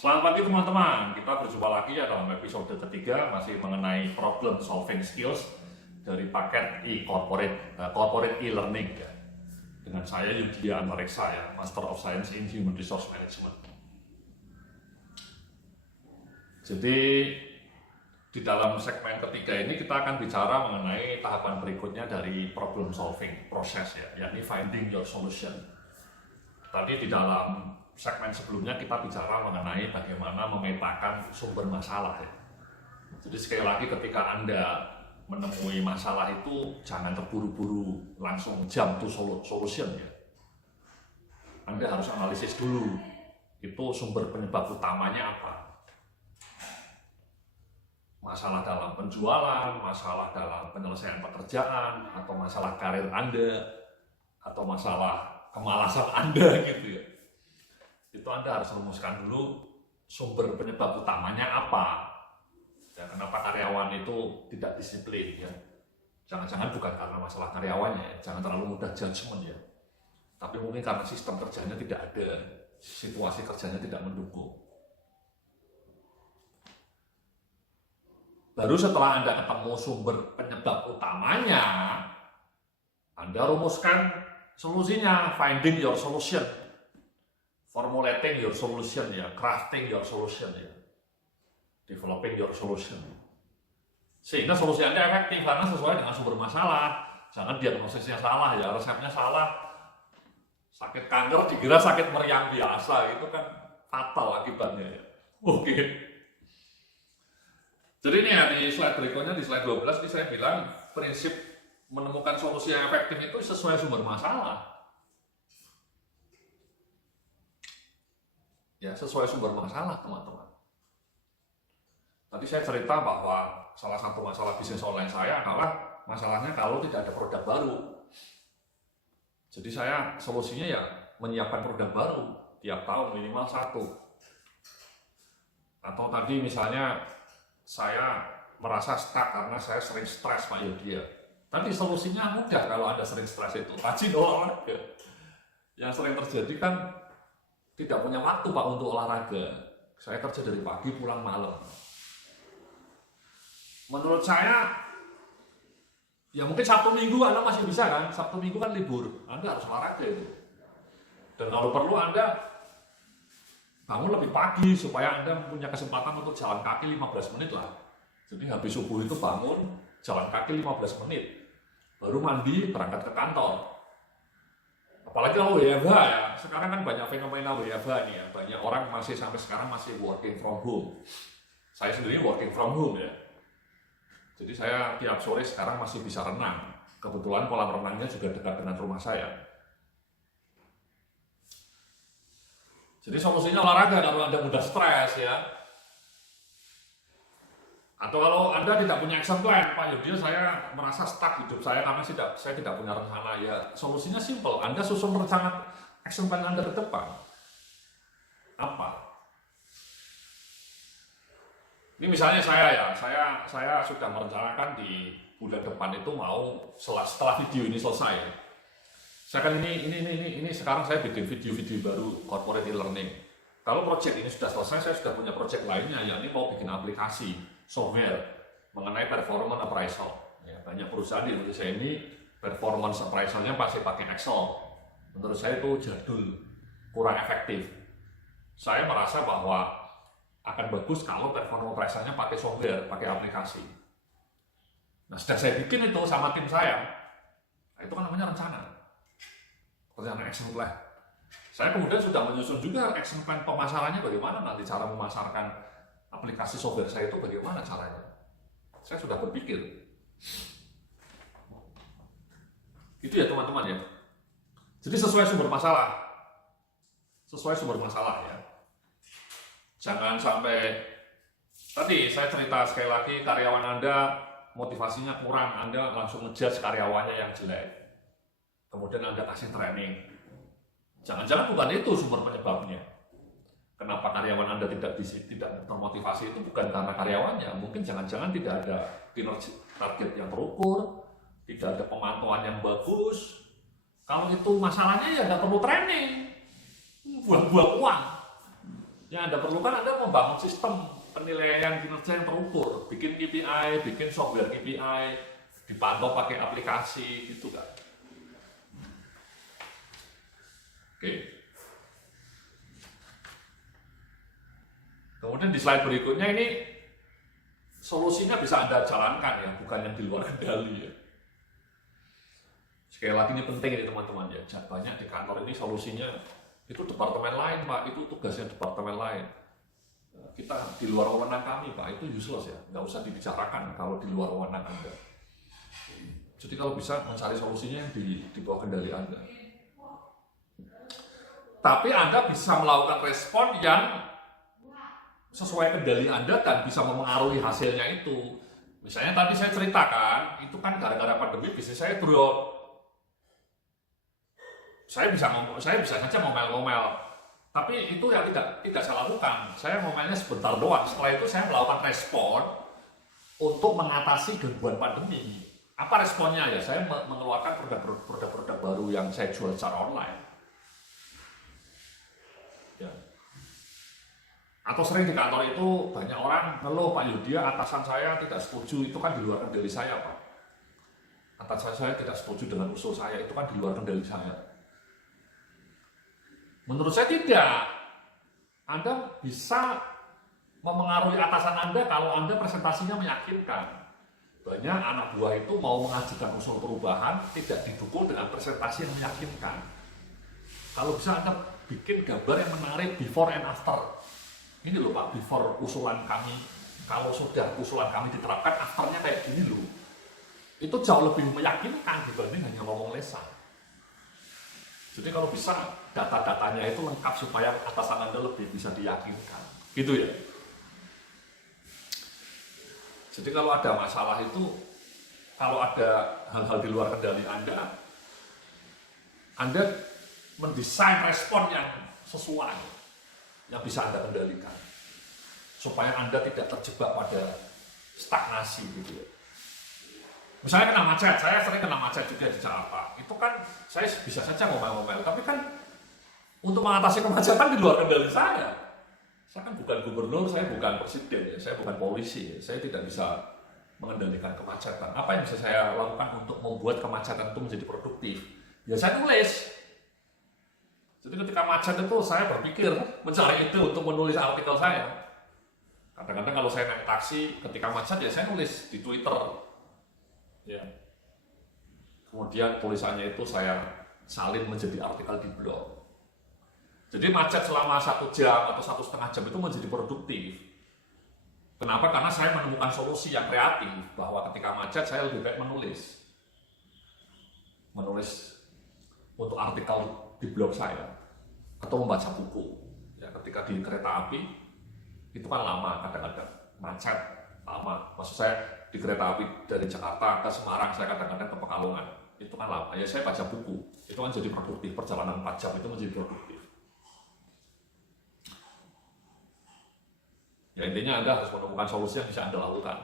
Selamat pagi teman-teman, kita berjumpa lagi ya dalam episode ketiga masih mengenai problem solving skills dari paket corporate e-learning ya. Dengan saya Yudhya Anwareksa ya, Master of Science in Human Resource Management. Jadi di dalam segmen ketiga ini kita akan bicara mengenai tahapan berikutnya dari problem solving proses ya, yakni finding your solution. Tadi di dalam segmen sebelumnya kita bicara mengenai bagaimana memetakan sumber masalah ya. Jadi sekali lagi ketika Anda menemui masalah itu jangan terburu-buru langsung jump to solution ya. Anda harus analisis dulu itu sumber penyebab utamanya apa. Masalah dalam penjualan, masalah dalam penyelesaian pekerjaan, atau masalah karir Anda, atau masalah kemalasan Anda gitu ya. Itu Anda harus rumuskan dulu sumber penyebab utamanya apa. Ya, kenapa karyawan itu tidak disiplin ya. Jangan-jangan bukan karena masalah karyawannya ya. Jangan terlalu mudah judgement ya. Tapi mungkin karena sistem kerjanya tidak ada, situasi kerjanya tidak mendukung. Baru setelah Anda ketemu sumber penyebab utamanya, Anda rumuskan solusinya, finding your solution. Formulating your solution ya, crafting your solution ya, developing your solution. Sehingga solusi Anda efektif karena sesuai dengan sumber masalah. Jangan diagnosisnya salah ya, resepnya salah. Sakit kanker dikira sakit meriang biasa, itu kan fatal akibatnya ya. Oke. Jadi ini ya di slide berikutnya, di slide 12 ini saya bilang prinsip menemukan solusi yang efektif itu sesuai sumber masalah. Ya, sesuai sumber masalah teman-teman. Tadi saya cerita bahwa salah satu masalah bisnis online saya adalah masalahnya kalau tidak ada produk baru. Jadi saya solusinya ya menyiapkan produk baru tiap tahun minimal 1. Atau tadi misalnya saya merasa stuck karena saya sering stres Pak Yudhya. Tadi solusinya mudah kalau Anda sering stres itu, rajin olahraga. Yang sering terjadi kan tidak punya waktu Pak untuk olahraga. Saya kerja dari pagi pulang malam. Menurut saya, ya mungkin Sabtu Minggu Anda masih bisa kan? Sabtu Minggu kan libur, Anda harus olahraga itu. Dan kalau perlu Anda bangun lebih pagi supaya Anda punya kesempatan untuk jalan kaki 15 menit lah. Jadi habis subuh itu bangun, jalan kaki 15 menit. Baru mandi, berangkat ke kantor. Apalagi kalau WFH ya, sekarang kan banyak fenomena WFH nih ya, banyak orang masih sampai sekarang masih working from home. Saya sendiri working from home ya. Jadi saya tiap sore sekarang masih bisa renang. Kebetulan kolam renangnya juga dekat dengan rumah saya. Jadi solusinya olahraga kalau Anda mudah stres ya. Atau kalau Anda tidak punya action plan, Pak Yudhya saya merasa stuck hidup saya karena saya tidak punya rencana ya. Solusinya simple, Anda susun rencana action plan Anda ke depan. Apa? Ini misalnya saya sudah merencanakan di bulan depan itu mau setelah video ini selesai. Saya kan ini sekarang saya bikin video-video baru corporate e-learning. Kalau project ini sudah selesai, saya sudah punya project lainnya, yakni mau bikin aplikasi software mengenai performance appraisal. Ya, banyak perusahaan di Indonesia ini performance appraisalnya pasti pakai Excel. Menurut saya itu jadul, kurang efektif. Saya merasa bahwa akan bagus kalau performance appraisalnya pakai software, pakai aplikasi. Nah, sudah saya bikin itu sama tim saya. Nah, itu kan namanya rencana action plan. Saya kemudian sudah menyusun juga action plan pemasarannya bagaimana nanti cara memasarkan aplikasi software saya itu bagaimana caranya. Saya sudah berpikir. Itu ya teman-teman ya. Jadi sesuai sumber masalah. Sesuai sumber masalah ya. Jangan sampai tadi saya cerita sekali lagi karyawan Anda motivasinya kurang, Anda langsung ngejudge karyawannya yang jelek. Kemudian Anda kasih training. Jangan-jangan bukan itu sumber penyebabnya. Kenapa karyawan Anda tidak termotivasi itu bukan karena karyawannya. Mungkin jangan-jangan tidak ada kinerja target yang terukur, tidak ada pemantauan yang bagus. Kalau itu masalahnya ya nggak perlu training. Buang-buang uang. Yang Anda perlukan, Anda membangun sistem penilaian kinerja yang terukur, bikin KPI, bikin software KPI, dipantau pakai aplikasi gitu kan. Oke. Kemudian di slide berikutnya ini solusinya bisa Anda jalankan ya, bukan yang di luar kendali ya. Sekali lagi ini penting ini teman-teman ya, banyak di kantor ini solusinya itu departemen lain Pak, itu tugasnya departemen lain. Kita di luar wewenang kami Pak, itu useless ya, nggak usah dibicarakan kalau di luar wewenang Anda. Jadi kalau bisa mencari solusinya yang di bawah kendali Anda. Tapi Anda bisa melakukan respon yang sesuai kendali Anda dan bisa memengaruhi hasilnya itu. Misalnya tadi saya ceritakan, itu kan gara-gara pandemi bisnis saya drop. Saya bisa saja ngomel-ngomel, tapi itu yang tidak saya lakukan. Saya ngomelnya sebentar doang. Setelah itu saya melakukan respon untuk mengatasi gangguan pandemi. Apa responnya ya? Saya mengeluarkan produk-produk baru yang saya jual secara online. Ya. Atau sering di kantor itu banyak orang ngeluh, Pak Yudia atasan saya tidak setuju, itu kan di luar kendali saya Pak. Atasan saya tidak setuju dengan usul saya, itu kan di luar kendali saya. Menurut saya tidak. Anda bisa memengaruhi atasan Anda kalau Anda presentasinya meyakinkan. Banyak anak buah itu mau mengajukan usul perubahan tidak didukung dengan presentasi yang meyakinkan. Kalau bisa Anda bikin gambar yang menarik before and after. Ini loh Pak, before usulan kami, kalau sudah usulan kami diterapkan, afternya kayak gini loh. Itu jauh lebih meyakinkan dibanding hanya ngomong lesan. Jadi kalau bisa data-datanya itu lengkap supaya atasan Anda lebih bisa diyakinkan, gitu ya. Jadi kalau ada masalah itu, kalau ada hal-hal di luar kendali Anda mendesain respon yang sesuai, yang bisa Anda kendalikan, supaya Anda tidak terjebak pada stagnasi gitu ya. Misalnya kena macet, saya sering kena macet juga di Jakarta. Itu kan saya bisa saja ngomel-ngomel, tapi kan untuk mengatasi kemacetan di luar kendali saya. Saya kan bukan gubernur, saya bukan presiden, ya. Saya bukan polisi, ya. Saya tidak bisa mengendalikan kemacetan. Apa yang bisa saya lakukan untuk membuat kemacetan itu menjadi produktif? Ya saya nulis. Jadi ketika macet itu saya berpikir mencari ide untuk menulis artikel saya. Kadang-kadang kalau saya naik taksi ketika macet ya saya nulis di Twitter. Ya. Kemudian tulisannya itu saya salin menjadi artikel di blog. Jadi macet selama 1 jam atau 1,5 jam itu menjadi produktif. Kenapa? Karena saya menemukan solusi yang kreatif bahwa ketika macet saya lebih baik menulis untuk artikel di blog saya atau membaca buku. Ya, ketika di kereta api itu kan lama, kadang-kadang macet lama. Maksud saya di kereta api dari Jakarta ke Semarang, saya kadang-kadang ke Pekalongan, itu kan lama. Ya saya baca buku, itu kan jadi produktif. Perjalanan 4 jam itu menjadi produktif. Ya intinya Anda harus menemukan solusi yang bisa Anda lakukan.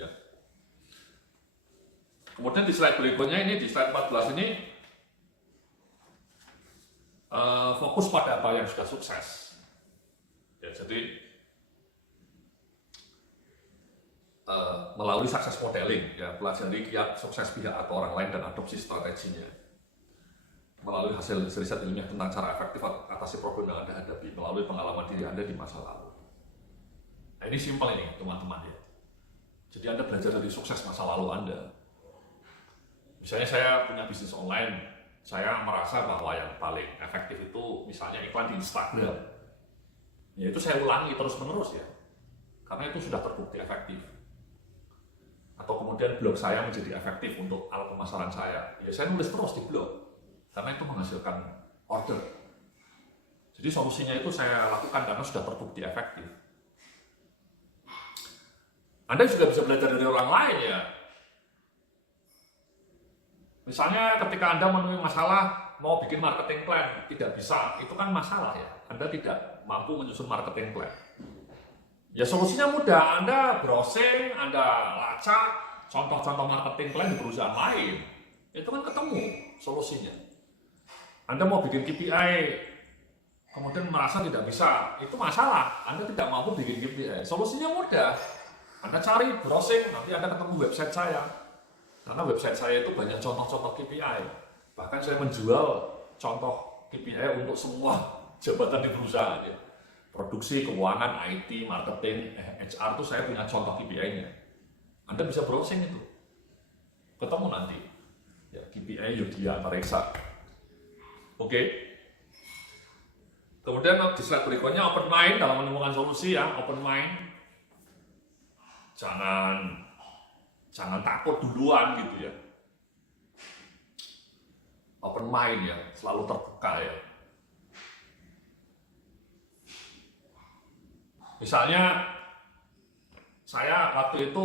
Ya. Kemudian di slide berikutnya ini, di slide 14 ini, fokus pada apa yang sudah sukses. Ya, jadi melalui success modeling, ya, pelajari kiat sukses pihak atau orang lain dan adopsi strateginya. Melalui hasil riset ilmiah tentang cara efektif atasi problem yang Anda hadapi, melalui pengalaman diri Anda di masa lalu. Nah ini simpel ini teman-teman ya. Jadi Anda belajar dari sukses masa lalu Anda. Misalnya saya punya bisnis online, saya merasa bahwa yang paling efektif itu misalnya iklan di Instagram. Ya itu saya ulangi terus-menerus ya, karena itu sudah terbukti efektif. Atau kemudian blog saya menjadi efektif untuk alat pemasaran saya. Ya saya nulis terus di blog, karena itu menghasilkan order. Jadi solusinya itu saya lakukan karena sudah terbukti efektif. Anda juga bisa belajar dari orang lain ya. Misalnya ketika Anda menemui masalah mau bikin marketing plan, tidak bisa, itu kan masalah ya. Anda tidak mampu menyusun marketing plan. Ya solusinya mudah, Anda browsing, Anda lacak contoh-contoh marketing plan di perusahaan lain. Itu kan ketemu solusinya. Anda mau bikin KPI kemudian merasa tidak bisa, itu masalah. Anda tidak mampu bikin KPI. Solusinya mudah. Anda cari browsing, nanti Anda ketemu website saya. Karena website saya itu banyak contoh-contoh KPI. Bahkan saya menjual contoh KPI untuk semua jabatan di perusahaan. Ya. Produksi, keuangan, IT, marketing, HR itu saya punya contoh KPI-nya. Anda bisa browsing itu. Ketemu nanti. Ya, KPI Yudhya Antareksa. Oke. Kemudian di slide berikutnya open mind dalam menemukan solusi ya, open mind. Jangan takut duluan gitu ya. Open mind ya, selalu terbuka ya. Misalnya saya waktu itu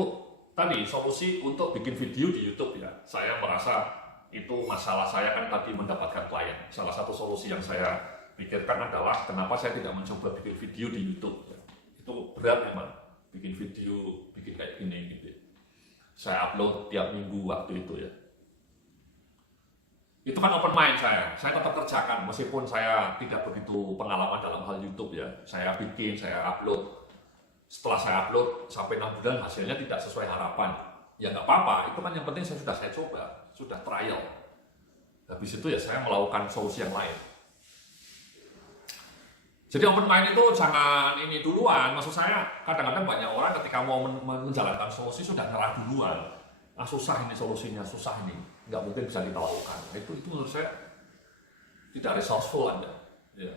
tadi solusi untuk bikin video di YouTube ya. Saya merasa itu masalah saya kan tadi mendapatkan klien. Salah satu solusi yang saya pikirkan adalah kenapa saya tidak mencoba bikin video di YouTube. Itu berat memang bikin video, bikin kayak gini gitu. Saya upload tiap minggu waktu itu ya. Itu kan open mind saya tetap kerjakan meskipun saya tidak begitu pengalaman dalam hal YouTube ya. Saya bikin, saya upload. Setelah saya upload sampai 6 bulan hasilnya tidak sesuai harapan. Ya nggak apa-apa, itu kan yang penting saya coba, sudah trial. Habis itu ya saya melakukan solusi yang lain. Jadi open mind itu jangan ini duluan, maksud saya kadang-kadang banyak orang ketika mau menjalankan solusi sudah nyerah duluan. Ah susah ini solusinya, susah ini, nggak mungkin bisa kita lakukan. Itu menurut saya tidak resourceful Anda. Ya.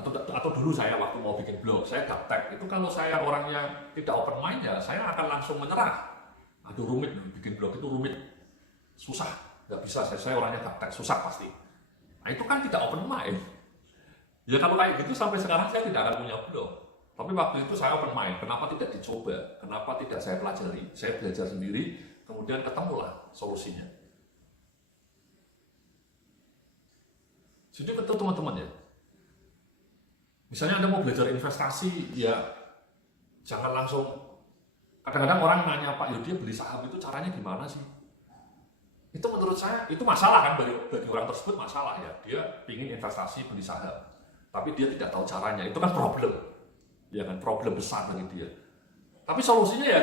Atau dulu saya waktu mau bikin blog, saya gaptek. Itu kalau saya orangnya tidak open mind ya, saya akan langsung menyerah. Aduh rumit, bikin blog itu rumit, susah, nggak bisa. Saya orangnya gaptek, susah pasti. Nah itu kan tidak open mind. Ya kalau kayak gitu sampai sekarang saya tidak akan punya blog. Tapi waktu itu saya open mind, kenapa tidak dicoba? Kenapa tidak saya pelajari? Saya belajar sendiri, kemudian ketemulah solusinya. Jadi betul teman-teman ya. Misalnya Anda mau belajar investasi, ya jangan langsung. Kadang-kadang orang nanya, Pak Yudhya beli saham itu caranya gimana sih? Itu menurut saya, itu masalah kan bagi orang tersebut masalah ya. Dia ingin investasi beli saham. Tapi dia tidak tahu caranya, itu kan problem, ya kan problem besar bagi dia. Tapi solusinya ya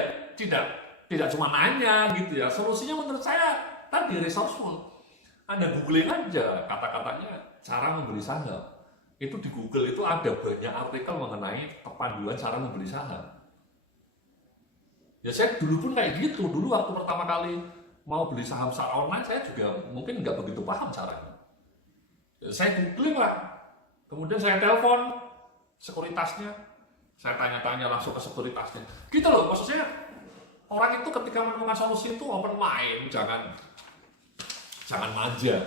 tidak cuma nanya gitu ya. Solusinya menurut saya tadi resourceful. Anda googling aja kata-katanya cara membeli saham. Itu di Google itu ada banyak artikel mengenai kepanduan cara membeli saham. Ya saya dulu pun kayak gitu. Dulu waktu pertama kali mau beli saham secara online saya juga mungkin nggak begitu paham caranya. Ya, saya googling lah. Kemudian saya telepon sekuritasnya, saya tanya-tanya langsung ke sekuritasnya. Gitu loh, maksudnya orang itu ketika menemukan solusi itu open mind, jangan manja,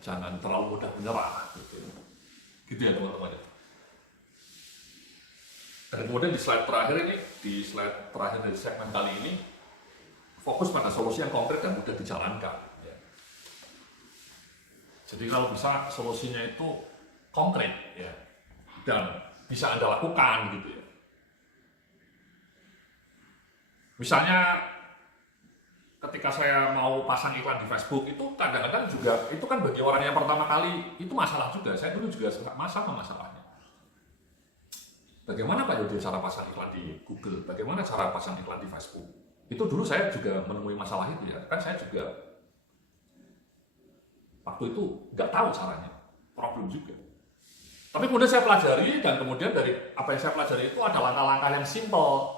jangan terlalu mudah menyerah. Gitu ya teman-teman. Dan kemudian di slide terakhir ini, di slide terakhir dari segmen kali ini, fokus pada solusi yang konkret dan mudah dijalankan. Jadi kalau bisa solusinya itu konkret ya, dan bisa Anda lakukan gitu ya. Misalnya ketika saya mau pasang iklan di Facebook itu kadang-kadang juga itu kan bagi orang yang pertama kali itu masalah juga. Saya dulu juga masalahnya. Bagaimana Pak Yudhya cara pasang iklan di Google? Bagaimana cara pasang iklan di Facebook? Itu dulu saya juga menemui masalah itu ya. Kan saya juga waktu itu nggak tahu caranya, problem juga. Tapi kemudian saya pelajari dan kemudian dari apa yang saya pelajari itu ada langkah-langkah yang simple.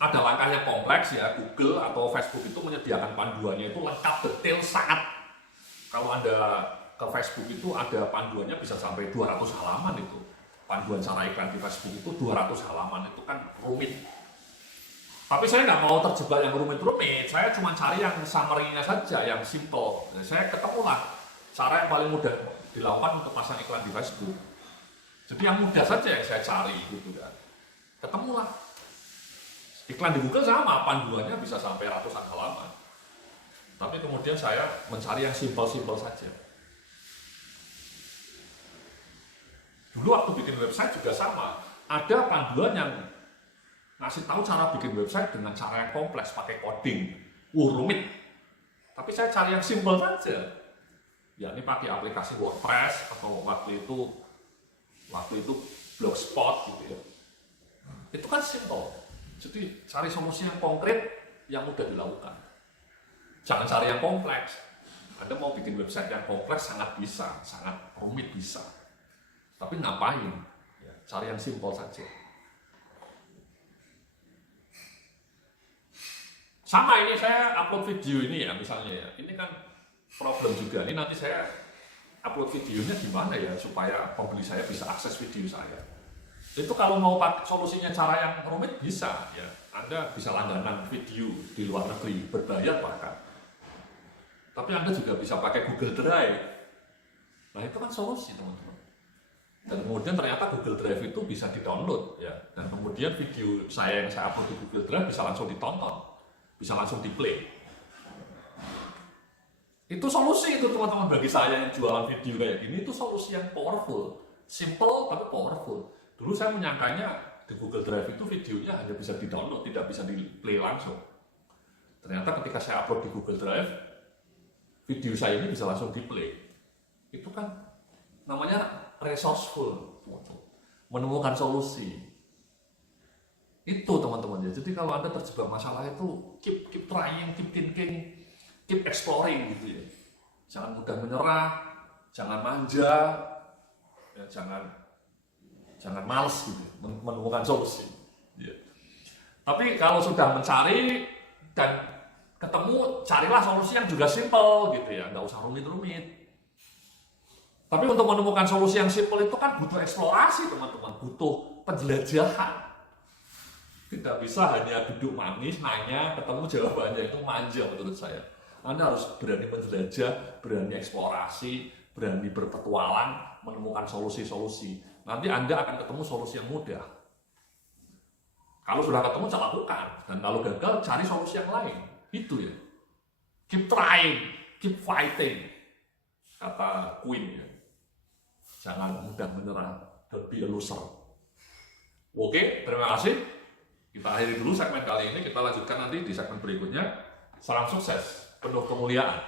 Ada langkah yang kompleks ya, Google atau Facebook itu menyediakan panduannya itu lengkap, detail sangat. Kalau Anda ke Facebook itu ada panduannya bisa sampai 200 halaman itu. Panduan cara iklan di Facebook itu 200 halaman, itu kan rumit. Tapi saya nggak mau terjebak yang rumit-rumit, saya cuma cari yang summary-nya saja, yang simple. Dan saya ketemulah cara yang paling mudah dilakukan untuk pasang iklan di Facebook. Jadi yang mudah saja yang saya cari gitu kan. Ketemulah. Iklan di Google sama, panduannya bisa sampai ratusan halaman. Tapi kemudian saya mencari yang simple-simple saja. Dulu waktu bikin website juga sama, ada panduan yang ngasih tahu cara bikin website dengan cara yang kompleks pakai coding, rumit. Tapi saya cari yang simpel saja. Ya ini pakai aplikasi WordPress atau waktu itu Blogspot gitu ya. Itu kan simpel. Jadi cari solusi yang konkret yang mudah dilakukan. Jangan cari yang kompleks. Anda mau bikin website yang kompleks sangat bisa, sangat rumit bisa. Tapi ngapain? Ya, cari yang simpel saja. Sama ini saya upload video ini ya misalnya ya. Ini kan problem juga. Ini nanti saya upload videonya gimana ya supaya pembeli saya bisa akses video saya. Itu kalau mau pakai solusinya cara yang rumit bisa ya. Anda bisa langganan video di luar negeri berbayar bahkan. Tapi Anda juga bisa pakai Google Drive. Nah itu kan solusi teman-teman. Dan kemudian ternyata Google Drive itu bisa di-download ya. Dan kemudian video saya yang saya upload di Google Drive bisa langsung ditonton. Bisa langsung di-play. Itu solusi itu teman-teman bagi saya yang jualan video kayak gini, itu solusi yang powerful. Simple tapi powerful. Dulu saya menyangkanya di Google Drive itu videonya hanya bisa di-download, tidak bisa di-play langsung. Ternyata ketika saya upload di Google Drive, video saya ini bisa langsung di-play. Itu kan namanya resourceful, menemukan solusi. Itu teman-teman ya. Jadi kalau Anda terjebak masalah itu keep trying, keep thinking, keep exploring gitu ya. Jangan mudah menyerah, jangan manja, ya, jangan malas gitu, menemukan solusi. Ya. Tapi kalau sudah mencari dan ketemu, carilah solusi yang juga simple gitu ya, nggak usah rumit-rumit. Tapi untuk menemukan solusi yang simple itu kan butuh eksplorasi teman-teman, butuh penjelajahan. Tidak bisa hanya duduk manis, nanya, ketemu jawabannya, itu manja menurut saya. Anda harus berani menjelajah, berani eksplorasi, berani berpetualang, menemukan solusi-solusi. Nanti Anda akan ketemu solusi yang mudah. Kalau sudah ketemu, jangan lakukan. Dan kalau gagal, cari solusi yang lain. Itu ya. Keep trying, keep fighting. Kata Queen ya. Jangan mudah menyerah, don't be a loser. Oke, terima kasih. Kita akhiri dulu segmen kali ini, kita lanjutkan nanti di segmen berikutnya. Salam sukses, penuh kemuliaan.